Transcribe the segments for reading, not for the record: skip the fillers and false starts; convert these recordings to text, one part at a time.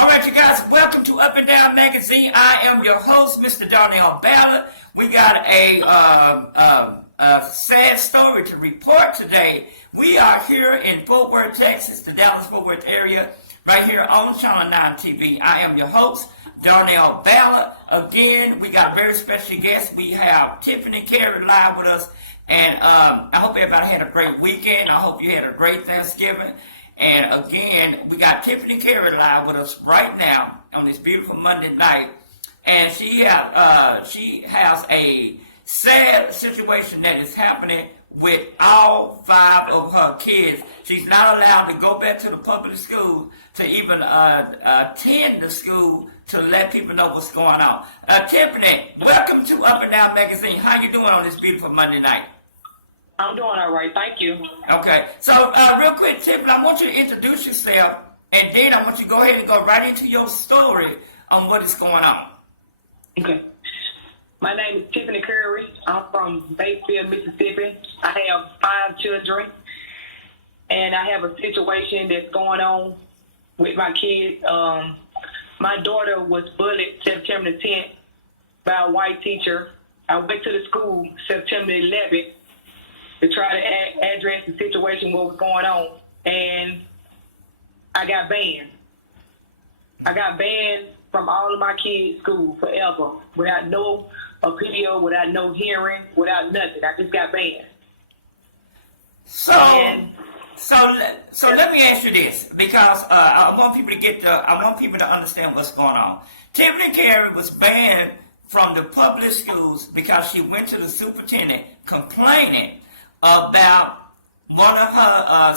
All right, you guys, welcome to Up and Down Magazine. I am your host, Mr. Darnell Ballard. We got a sad story to report today. We are here in Fort Worth, Texas, the Dallas-Fort Worth area, right here on Channel 9 TV. I am your host, Darnell Ballard. Again, we got a very special guest. We have Tiffany Carey live with us. And I hope everybody had a great weekend. I hope you had a great Thanksgiving. And again, we got Tiffany Carey live with us right now on this beautiful Monday night. And she has a sad situation that is happening with all 5 of her kids. She's not allowed to go back to the public school to even attend the school to let people know what's going on. Tiffany, welcome to Up and Down Magazine. How you doing on this beautiful Monday night? I'm doing all right, thank you. Okay, so real quick, Tiffany, I want you to introduce yourself, and then I want you to go ahead and go right into your story on what is going on. Okay. My name is Tiffany Carey. I'm from Batesville, Mississippi. I have 5 children, and I have a situation that's going on with my kids. My daughter was bullied September 10th by a white teacher. I went to the school September 11th to try to address the situation, what was going on, and I got banned. I got banned from all of my kids' school forever, without no appeal, without no hearing, without nothing. I just got banned. So let me ask you this, because I want people to understand what's going on. Tiffany Carey was banned from the public schools because she went to the superintendent complaining about one of her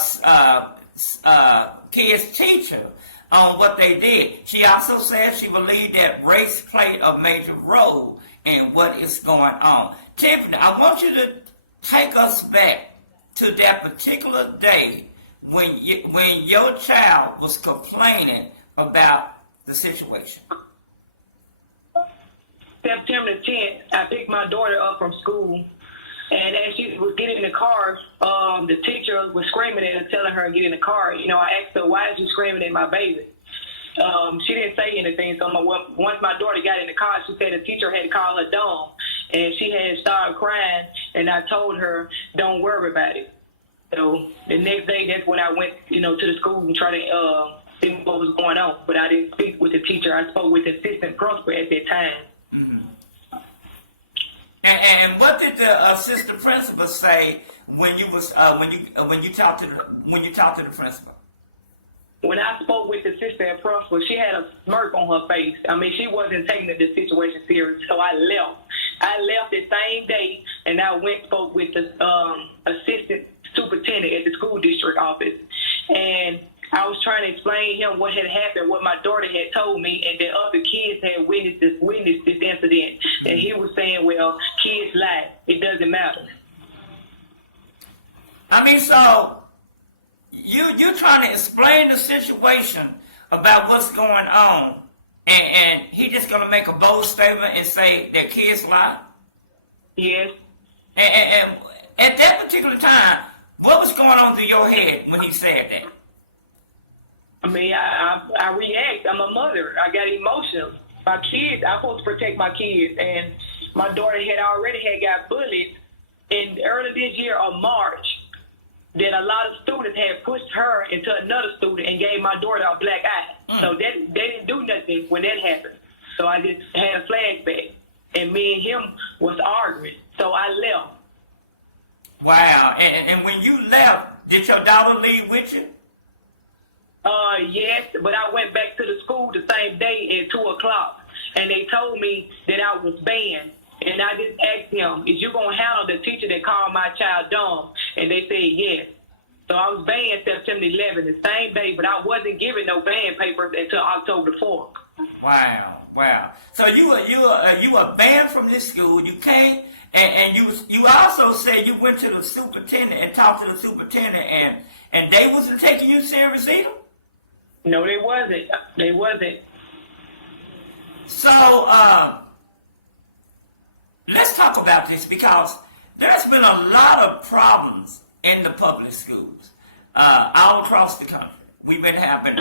kids' teacher on what they did. She also said she believed that race played a major role in what is going on. Tiffany, I want you to take us back to that particular day when your child was complaining about the situation. September 10th, I picked my daughter up from school. And as she was getting in the car, the teacher was screaming at her, telling her to get in the car. You know, I asked her, why is you screaming at my baby? She didn't say anything. So once my daughter got in the car, she said the teacher had called her dumb. And she had started crying. And I told her, don't worry about it. So the next day, that's when I went, to the school and tried to see what was going on. But I didn't speak with the teacher. I spoke with the assistant principal at that time. Mm-hmm. And what did the assistant principal say when you talked to the principal? When I spoke with the assistant principal, she had a smirk on her face. I mean, she wasn't taking the situation serious. So I left. I left the same day, and I went and spoke with the assistant superintendent at the school district office, and I was trying to explain to him what had happened, what my daughter had told me, and that other kids had witnessed this incident. And he was saying, well, kids lie. It doesn't matter. I mean, so you trying to explain the situation about what's going on, and he just going to make a bold statement and say that kids lie? Yes. And at that particular time, what was going on through your head when he said that? I mean, I react. I'm a mother. I got emotional. My kids, I'm supposed to protect my kids. And my daughter had already got bullied in early this year of March, that a lot of students had pushed her into another student and gave my daughter a black eye. So they didn't do nothing when that happened. So I just had a flashback. And me and him was arguing. So I left. Wow. And when you left, did your daughter leave with you? Yes, but I went back to the school the same day at 2 o'clock, and they told me that I was banned. And I just asked him, is you going to handle the teacher that called my child dumb? And they said yes. So I was banned September 11th, the same day, but I wasn't given no ban papers until October 4th. Wow. So you were banned from this school. You came, and you also said you went to the superintendent and talked to the superintendent, and they wasn't taking you serious either? No, they wasn't. They wasn't. So, let's talk about this, because there's been a lot of problems in the public schools all across the country. we've been having,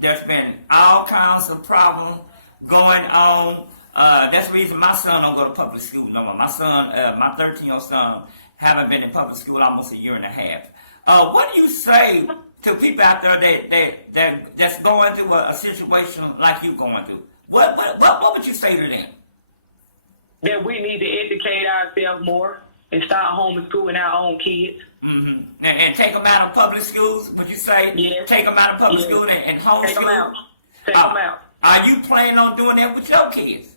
there's been all kinds of problems going on. That's the reason my son don't go to public school no more. My son, my 13-year-old son, haven't been in public school almost a year and a half. What do you say to people out there that's going through a situation like you going through? What would you say to them? That we need to educate ourselves more and start homeschooling our own kids. Mm-hmm. And take them out of public schools, would you say? Yes. Take them out of public school and homeschool? Take them out. Take them out. Are you planning on doing that with your kids?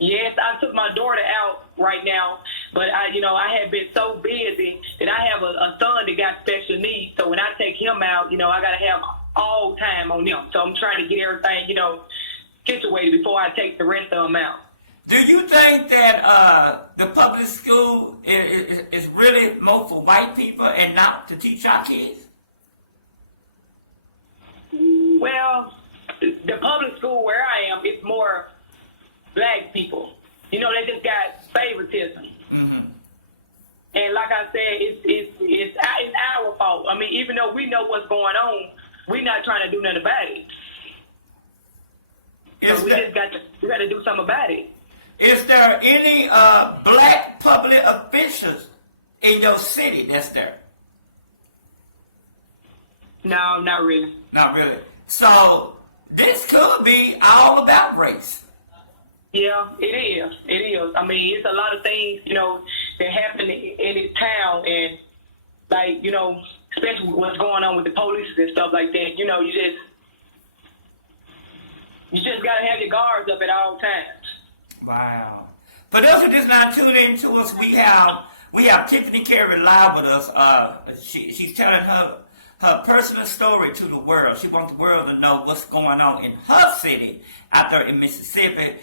Yes, I took my daughter out right now, but I had been so busy that I have a son that got special needs. So when I take him out, I got to have all time on him. So I'm trying to get everything, situated before I take the rest of them out. Do you think that the public school is really more for white people and not to teach our kids? Well, the public school where I am, it's more black people. They just got favoritism. Mm-hmm. And like I said, it's our fault. I mean, even though we know what's going on, we're not trying to do nothing about it. So we got to do something about it. Is there any black public officials in your city that's there? No, not really. Not really. So this could be all about race. Yeah, it is. It is. I mean, it's a lot of things, that happen in this town, and especially what's going on with the police and stuff like that. You just gotta have your guards up at all times. Wow. For those who just not tuned in to us, we have Tiffany Carey live with us. She's telling her personal story to the world. She wants the world to know what's going on in her city out there in Mississippi.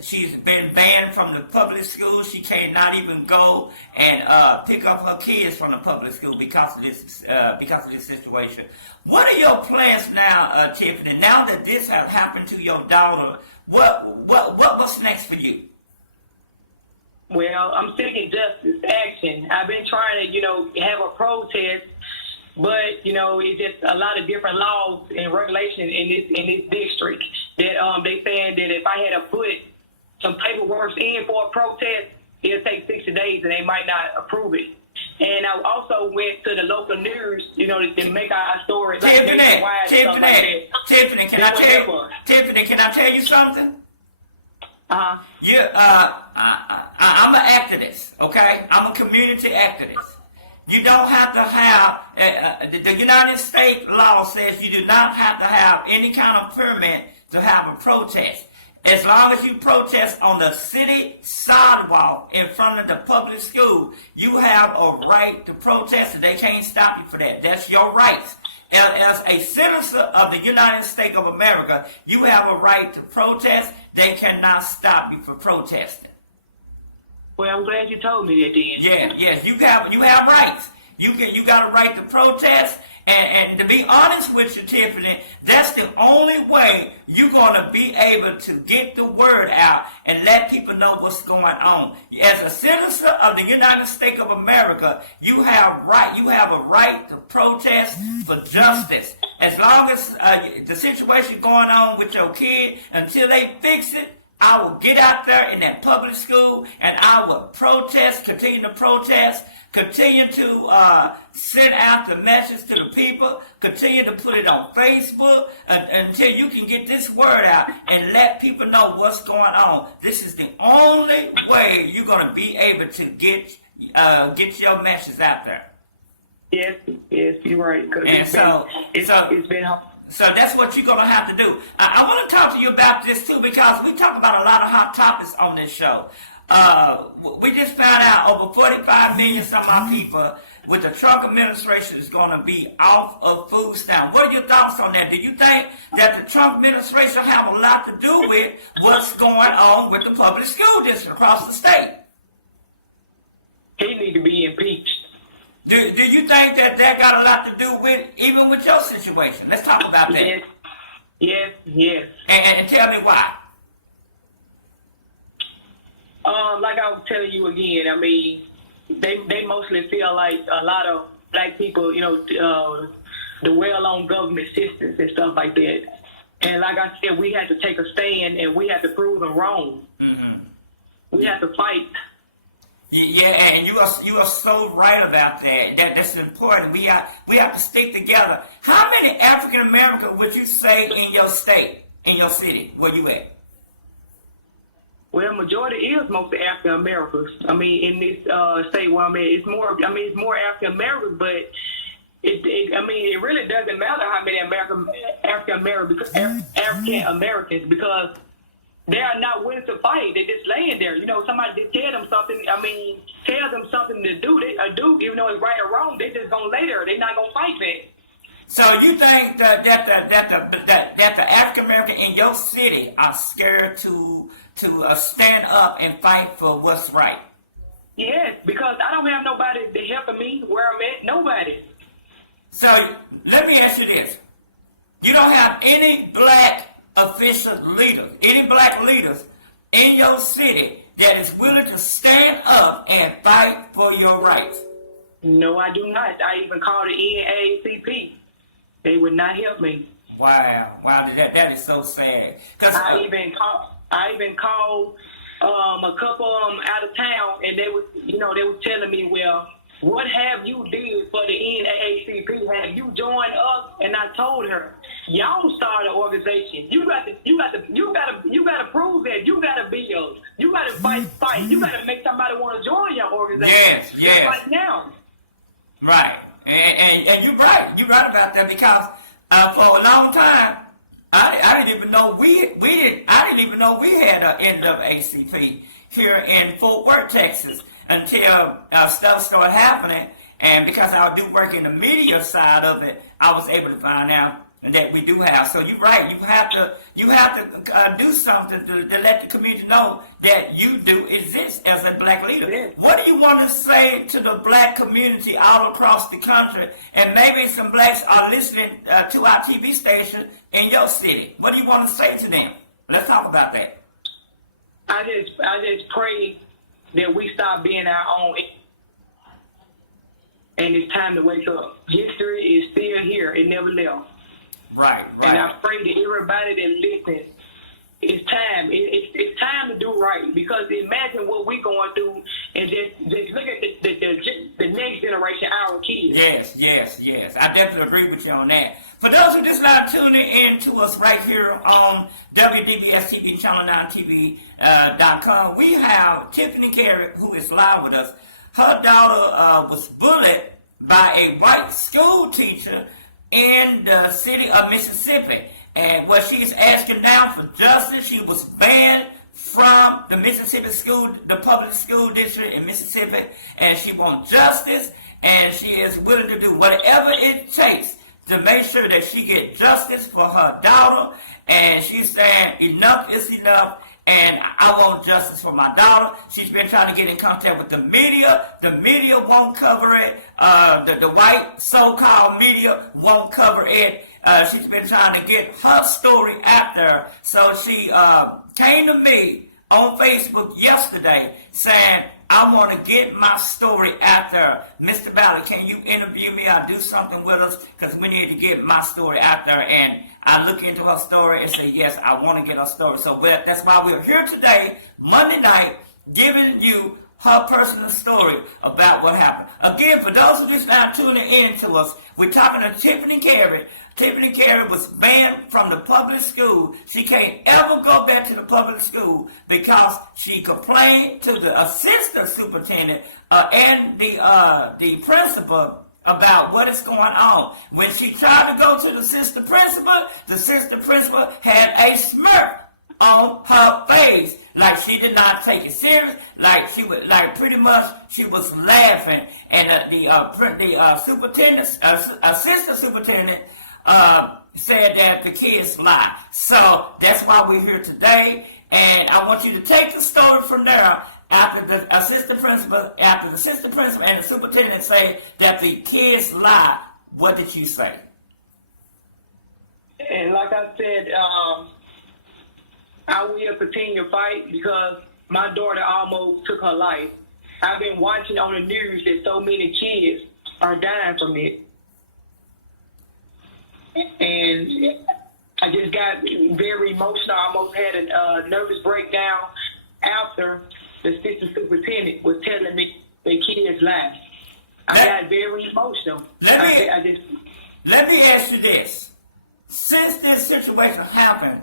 She's been banned from the public school. She cannot even go and pick up her kids from the public school because of this situation. What are your plans now, Tiffany? Now that this has happened to your daughter, what's next for you? Well, I'm seeking justice, action. I've been trying to, have a protest. But, it's just a lot of different laws and regulations in this district that they saying that if I had to put some paperwork in for a protest, it'll take 60 days and they might not approve it. And I also went to the local news, to make our story nationwide and stuff like that. Tiffany, can I tell you something? Uh-huh. I'm an activist, okay? I'm a community activist. You don't have to have, the United States law says you do not have to have any kind of permit to have a protest. As long as you protest on the city sidewalk in front of the public school, you have a right to protest and they can't stop you for that. That's your rights. As a citizen of the United States of America, you have a right to protest. They cannot stop you from protesting. Well, I'm glad you told me that then. Yes, you have rights. You got a right to protest, and to be honest with you, Tiffany, that's the only way you're gonna be able to get the word out and let people know what's going on. As a citizen of the United States of America, you have a right to protest for justice. As long as the situation going on with your kid, until they fix it, I will get out there in that public school and I will protest, continue to protest, continue to send out the message to the people, continue to put it on Facebook until you can get this word out and let people know what's going on. This is the only way you're going to be able to get your message out there. Yes, you're right. It's been hard. So that's what you're going to have to do. I want to talk to you about this, too, because we talk about a lot of hot topics on this show. We just found out over 45 million some odd people with the Trump administration is going to be off of food stamps. What are your thoughts on that? Do you think that the Trump administration have a lot to do with what's going on with the public school district across the state? He need to be impeached. Do you think that got a lot to do with, even with your situation? Let's talk about that. Yes. And tell me why. Like I was telling you again, I mean, they mostly feel like a lot of black people, the well-known government systems and stuff like that. And like I said, we had to take a stand and we had to prove them wrong. Mm-hmm. We had to fight. Yeah, and you are so right about that. That's important. We have to stick together. How many African Americans would you say in your state, in your city, where you at? Well, majority is mostly African Americans. I mean, in this state where I'm at, it's more. I mean, it's more African Americans, but it really doesn't matter how many African Americans because they are not willing to fight. They're just laying there. You know, somebody just tell them something. I mean, tell them something to do. They do, even though it's right or wrong. They just gonna lay there. They're not gonna fight back. So you think that the African American in your city are scared to stand up and fight for what's right? Yes, because I don't have nobody helping me where I'm at. Nobody. So let me ask you this: you don't have any black official leaders, any black leaders in your city that is willing to stand up and fight for your rights? No, I do not. I even called the NAACP. They would not help me. Wow, that is so sad. I even called a couple of them out of town, and they was telling me, well, what have you did for the NAACP? Have you joined us? And I told her, y'all start an organization. You got to prove that. You got to build. You got to fight. You got to make somebody want to join your organization. Yes. Right now. Right. And you're right. You're right about that because for a long time, I didn't even know I didn't even know we had an NAACP here in Fort Worth, Texas, until stuff started happening. And because I do work in the media side of it, I was able to find out that we do have. So you're right. You have to do something to let the community know that you do exist as a black leader. Yeah. What do you want to say to the black community all across the country? And maybe some blacks are listening to our TV station in your city. What do you want to say to them? Let's talk about that. I just pray that we stop being our own. And it's time to wake up. History is still here. It never left. Right. And I pray to everybody that listens, it's time. It's time to do right. Because imagine what we're going through, and just look at the next generation, our kids. Yes. I definitely agree with you on that. For those who just now tuning in to us right here on WDBS TV, Channel 9 TV.com, we have Tiffany Carey, who is live with us. Her daughter was bullied by a white school teacher in the city of Mississippi. And what she's asking now for justice, she was banned from the Mississippi school, the public school district in Mississippi, and she wants justice, and she is willing to do whatever it takes to make sure that she gets justice for her daughter. And she's saying enough is enough, and I want justice for my daughter. She's been trying to get in contact with the media. The media won't cover it. The white so-called media won't cover it. She's been trying to get her story out there. So she came to me on Facebook yesterday saying, I want to get my story out there. Mr. Ballard, can you interview me or do something with us? Because we need to get my story out there. And I look into her story and say, yes, I want to get her story. So that's why we're here today, Monday night, giving you her personal story about what happened. Again, for those who just now tuning in to us, we're talking to Tiffany Carey. Tiffany Carey was banned from the public school. She can't ever go back to the public school because she complained to the assistant superintendent and the principal about what is going on. When she tried to go to the assistant principal had a smirk on her face, like she did not take it serious, like she was, like pretty much she was laughing. And the assistant superintendent said that the kids lie. So that's why we're here today. And I want you to take the story from there. After the assistant principal and the superintendent say that the kids lie, what did you say? And like I said, I will continue to fight because my daughter almost took her life. I've been watching on the news that so many kids are dying from it. and I just got very emotional. I almost had a nervous breakdown after the assistant superintendent was telling me the kids lied. I got very emotional. Let me ask you this. Since this situation happened,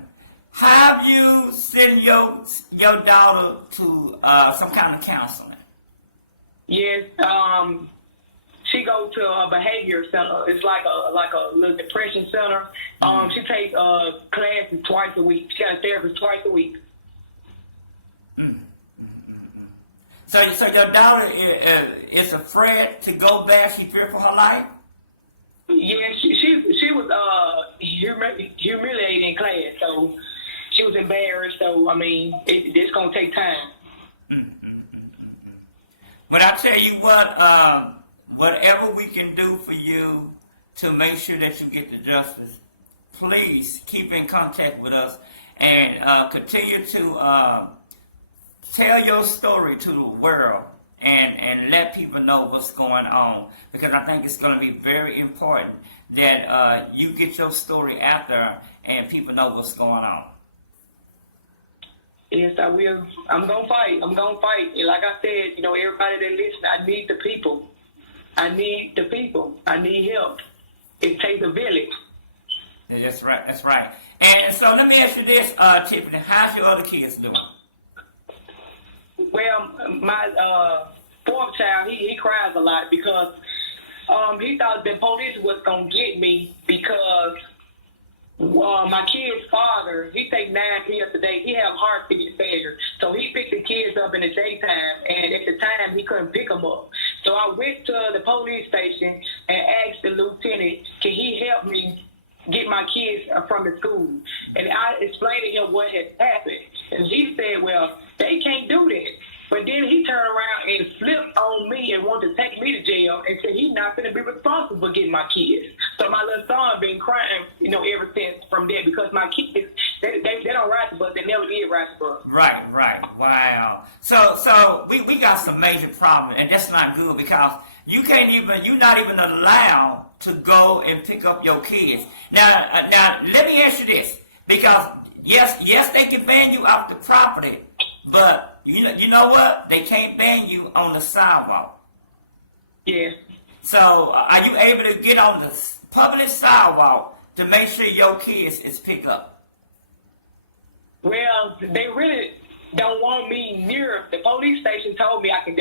have you sent your daughter to some kind of counseling? Yes, she goes to a behavior center. It's like a little depression center. She takes classes twice a week. She got a therapist twice a week. So your daughter is afraid to go back. She feared for her life. Yeah, she was humiliated in class, so she was embarrassed. So I mean, it's gonna take time. But I tell you what, whatever we can do for you to make sure that you get the justice, please keep in contact with us and continue to tell your story to the world and let people know what's going on, because I think it's going to be very important that you get your story out there and people know what's going on. Yes, I will. I'm going to fight. And like I said, everybody that listens, I need the people. I need help. It takes a village. Yeah, that's right. And so let me ask you this, Tiffany, how's your other kids doing? Well, my fourth child, he cries a lot because he thought the police was going to get me because my kid's father, he takes 9 pills a day. He have heart failure. So he picked the kids up in the daytime, and at the time, he couldn't pick them up. So I went to the police station and asked the lieutenant, can he help me get my kids from the school? And I explained to him what had happened. And he said, well, they can't do that. But then he turned around and flipped on me and wanted to take me to jail and said he's not going to be responsible for getting my kids. So my little son been crying, ever since from there, because my kids, they don't ride the bus. They never did ride the bus. Right. Wow. So we got some major problems, and that's not good because you're not even allowed to go and pick up your kids. Now let me ask you this, because yes, they can ban you off the property, but you know what? They can't ban you on the sidewalk. Yeah. So are you able to get on the public sidewalk to make sure your kids is picked up? Well, they really don't want me near the police station. Told me I can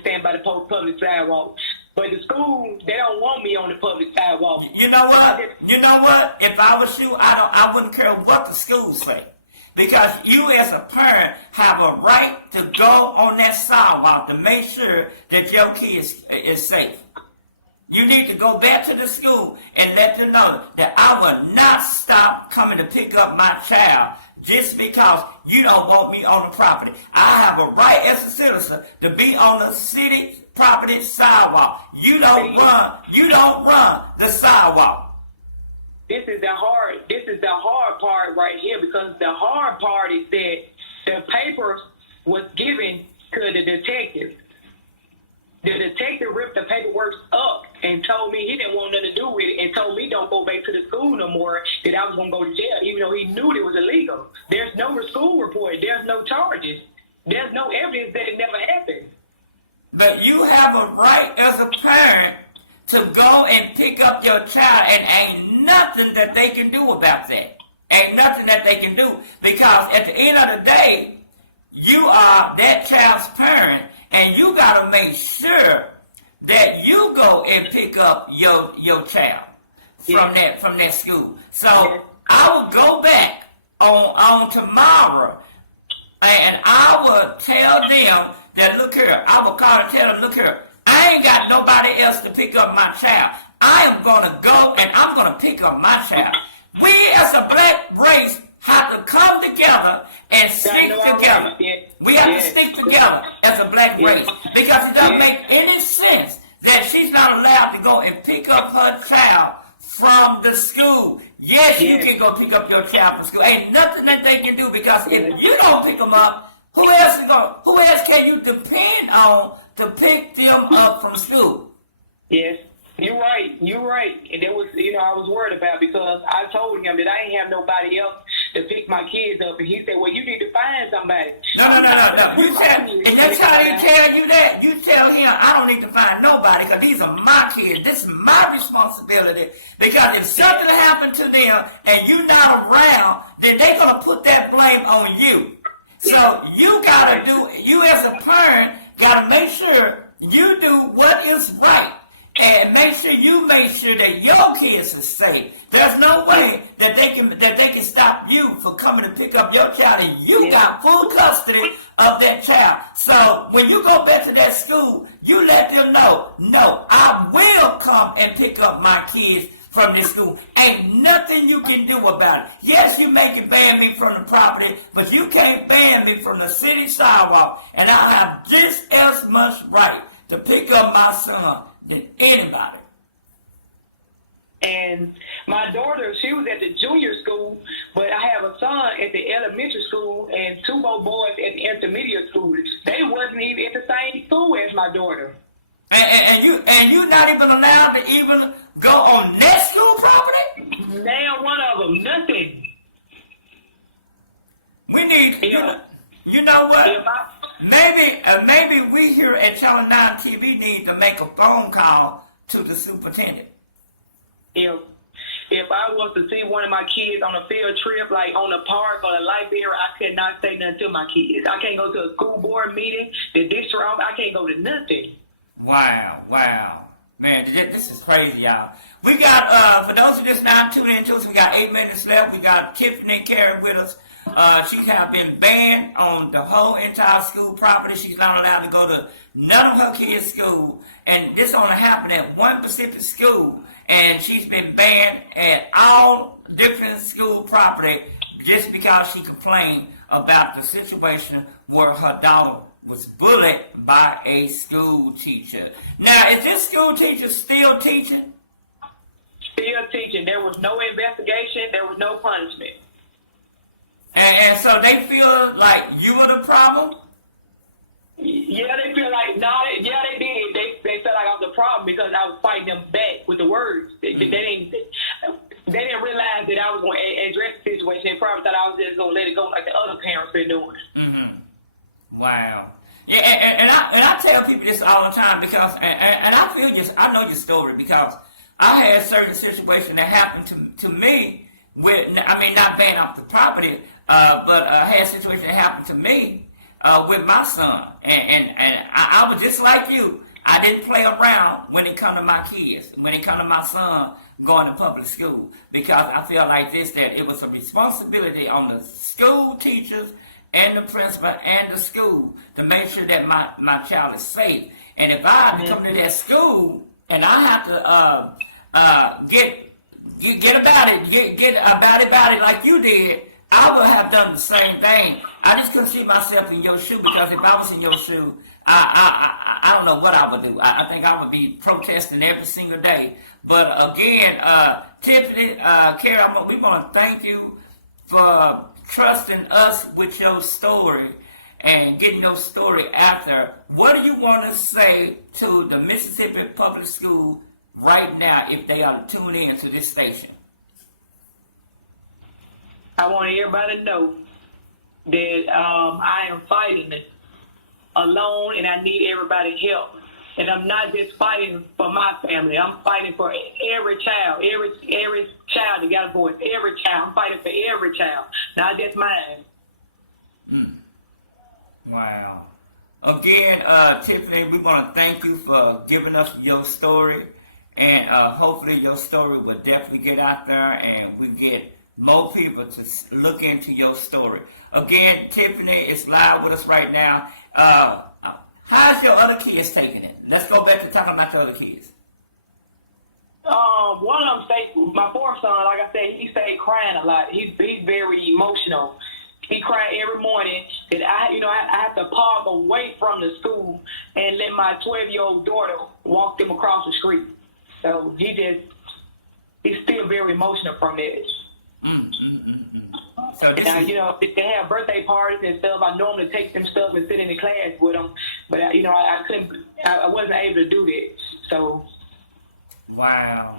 stand by the public sidewalk, but the school, they don't want me on the public sidewalk. You know what? If I was you, I wouldn't care what the school say. Because you as a parent have a right to go on that sidewalk to make sure that your kid is safe. You need to go back to the school and let them know that I will not stop coming to pick up my child just because you don't want me on the property. I have a right as a citizen to be on the city property sidewalk. You don't run the sidewalk. This is the hard part right here, because the hard part is that the papers was given to the detective. The detective ripped the paperwork up and told me he didn't want nothing to do with it, and told me don't go back to the school no more, that I was going to go to jail, even though he knew it was illegal. There's no school report. There's no charges. There's no evidence that it never happened. But you have a right as a parent to go and pick up your child, and ain't nothing that they can do about that. Ain't nothing that they can do, because at the end of the day, you are that child's parent, and you got to make sure that you go and pick up your child from that school. So I will go back on tomorrow, and I will tell them that, look here, I will call and tell them, look here, I ain't got nobody else to pick up my child. I am going to go and I'm going to pick up my child. We as a black race have to come together and stick together. We have to stick together as a black race, because it doesn't make any sense that she's not allowed to go and pick up her child from the school. Yes, you can go pick up your child from school. Ain't nothing that they can do, because if you don't pick them up, who else can you depend on to pick them up from school? Yes. You're right. And that was, I was worried about because I told him that I ain't have nobody else to pick my kids up. And he said, well, you need to find somebody. No. You tell, and that's how they tell you that. You tell him, I don't need to find nobody because these are my kids. This is my responsibility. Because if something happened to them and you're not around, then they're going to put that blame on you. So you got to do, you as a parent got to make sure you do what is right. And make sure that your kids are safe. There's no way that they can stop you from coming to pick up your child, and you got full custody of that child. So when you go back to that school, you let them know, no, I will come and pick up my kids from this school. Ain't nothing you can do about it. Yes, you may can ban me from the property, but you can't ban me from the city sidewalk. And I have just as much right to pick up my son than anybody. And my daughter, she was at the junior school, but I have a son at the elementary school and two more boys at the intermediate school. They wasn't even at the same school as my daughter. And you not even allowed to even go on that school property? Now one of them, nothing. We need, you know what? Maybe we here at Channel 9 TV need to make a phone call to the superintendent. If I was to see one of my kids on a field trip, like on the park or the library, I could not say nothing to my kids. I can't go to a school board meeting, the district office, I can't go to nothing. Wow. Man, this is crazy, y'all. We got, for those of you that's not tuning into us, we got 8 minutes left. We got Tiffany Carey with us. She has been banned on the whole entire school property. She's not allowed to go to none of her kids' school. And this only happened at one specific school. And she's been banned at all different school property just because she complained about the situation where her daughter was bullied by a school teacher. Now, is this school teacher still teaching? Still teaching. There was no investigation. There was no punishment. And so they feel like you were the problem? Yeah, they feel like, they did. They felt like I was the problem because I was fighting them back with the words. They didn't realize that I was going to address the situation. They probably thought I was just going to let it go like the other parents been doing. Mm-hmm. Wow. Yeah, and I tell people this all the time because, and I feel I know your story because I had certain situations that happened to me with, not banned off the property, but I had a situation that happened to me with my son. And I was just like you. I didn't play around when it come to my kids, when it come to my son going to public school, because I feel like that it was a responsibility on the school teachers and the principal and the school to make sure that my child is safe. And if I come to that school and I have to get about it like you did, I would have done the same thing. I just couldn't see myself in your shoe because if I was in your shoe, I don't know what I would do. I think I would be protesting every single day. But again, Tiffany, Carey, we want to thank you for trusting us with your story and getting your story out there. What do you want to say to the Mississippi Public School right now if they are to tune in to this station? I want everybody to know that I am fighting alone and I need everybody's help. And I'm not just fighting for my family. I'm fighting for every child, every child that got a voice, every child. I'm fighting for every child, not just mine. Wow. Again, Tiffany, we want to thank you for giving us your story. And hopefully your story will definitely get out there and we get more people to look into your story. Again, Tiffany is live with us right now. How's your other kids taking it? Let's go back to talking about your other kids. One of them stayed, my fourth son, like I said, he stayed crying a lot. He's very emotional. He cried every morning that I have to park away from the school and let my 12-year-old daughter walk him across the street. So he's still very emotional from this. So if they have birthday parties and stuff, I normally take them stuff and sit in the class with them. But I wasn't able to do that. So Wow.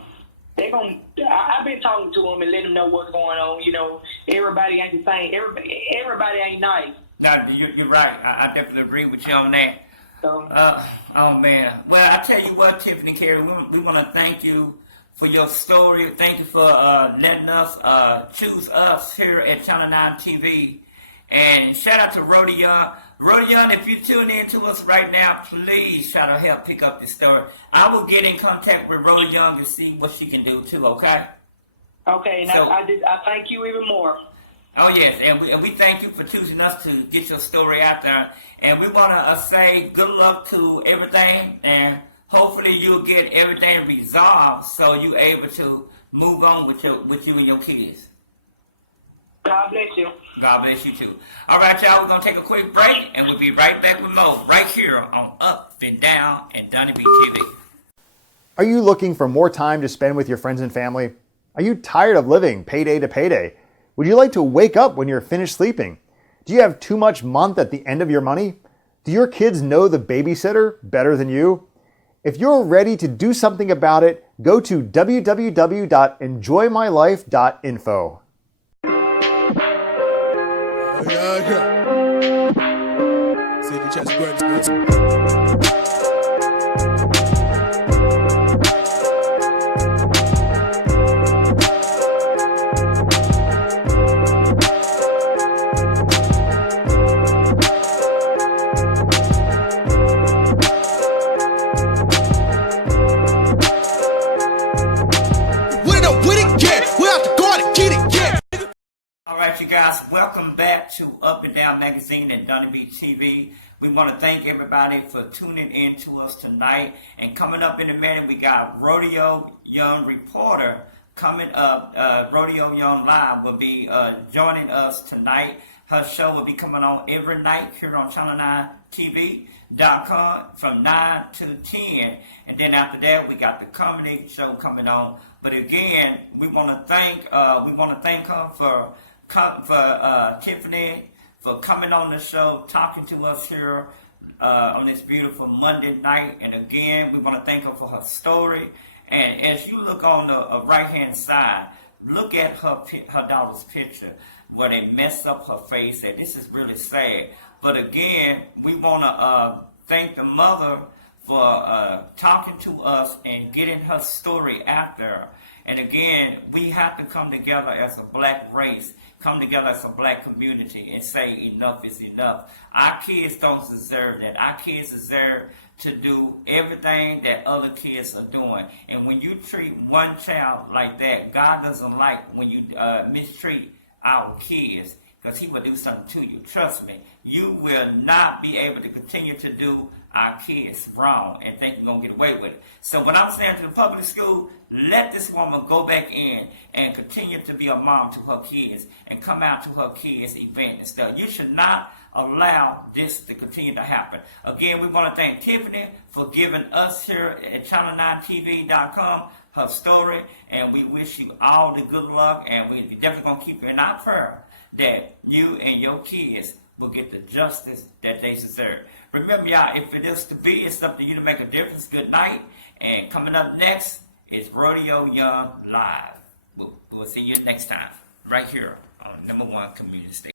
I've been talking to them and letting them know what's going on. You know, everybody ain't the same. Everybody ain't nice. No, you're right. I definitely agree with you on that. So, oh man. Well, I tell you what, Tiffany Carey, we want to thank you for your story. Thank you for letting us choose us here at Channel 9 TV. And shout out to Rhoda Young. Rhoda Young, if you tune in to us right now, please try to help pick up this story. I will get in contact with Rhoda Young to see what she can do too, okay? okay, and So- I thank you even more. Oh yes, and we thank you for choosing us to get your story out there. And we want to say good luck to everything, and hopefully you'll get everything resolved so you're able to move on with you and your kids. God bless you. God bless you too. All right, y'all, we're going to take a quick break, and we'll be right back with more right here on Up and Down and Donnie B TV. Are you looking for more time to spend with your friends and family? Are you tired of living payday to payday? Would you like to wake up when you're finished sleeping? Do you have too much month at the end of your money? Do your kids know the babysitter better than you? If you're ready to do something about it, go to www.enjoymylife.info. Yeah. See the chest great. You guys, welcome back to Up and Down Magazine and Donnie B TV. We want to thank everybody for tuning in to us tonight. And coming up in a minute, we got Rodeo Young Reporter coming up. Rodeo Young Live will be joining us tonight. Her show will be coming on every night here on channel9tv.com from 9 to 10. And then after that, we got the comedy show coming on. But again, we want to thank her for Tiffany for coming on the show, talking to us here on this beautiful Monday night. And again, we want to thank her for her story. And as you look on the right-hand side, look at her daughter's picture where they messed up her face. And this is really sad. But again, we want to thank the mother for talking to us and getting her story out there. And again, we have to come together as a black race, come together as a black community and say enough is enough. Our kids don't deserve that. Our kids deserve to do everything that other kids are doing. And when you treat one child like that, God doesn't like when you mistreat our kids, because he will do something to you. Trust me, you will not be able to continue to do our kids wrong and think you're going to get away with it. So when I'm saying to the public school, let this woman go back in and continue to be a mom to her kids and come out to her kids' event and stuff. You should not allow this to continue to happen. Again, we want to thank Tiffany for giving us here at channel9tv.com her story, and we wish you all the good luck, and we're definitely going to keep you in our prayer that you and your kids will get the justice that they deserve. Remember, y'all, if it is to be, it's up to you to make a difference. Good night. And coming up next is Rodeo Young Live. We'll see you next time, right here on #1 Community Station.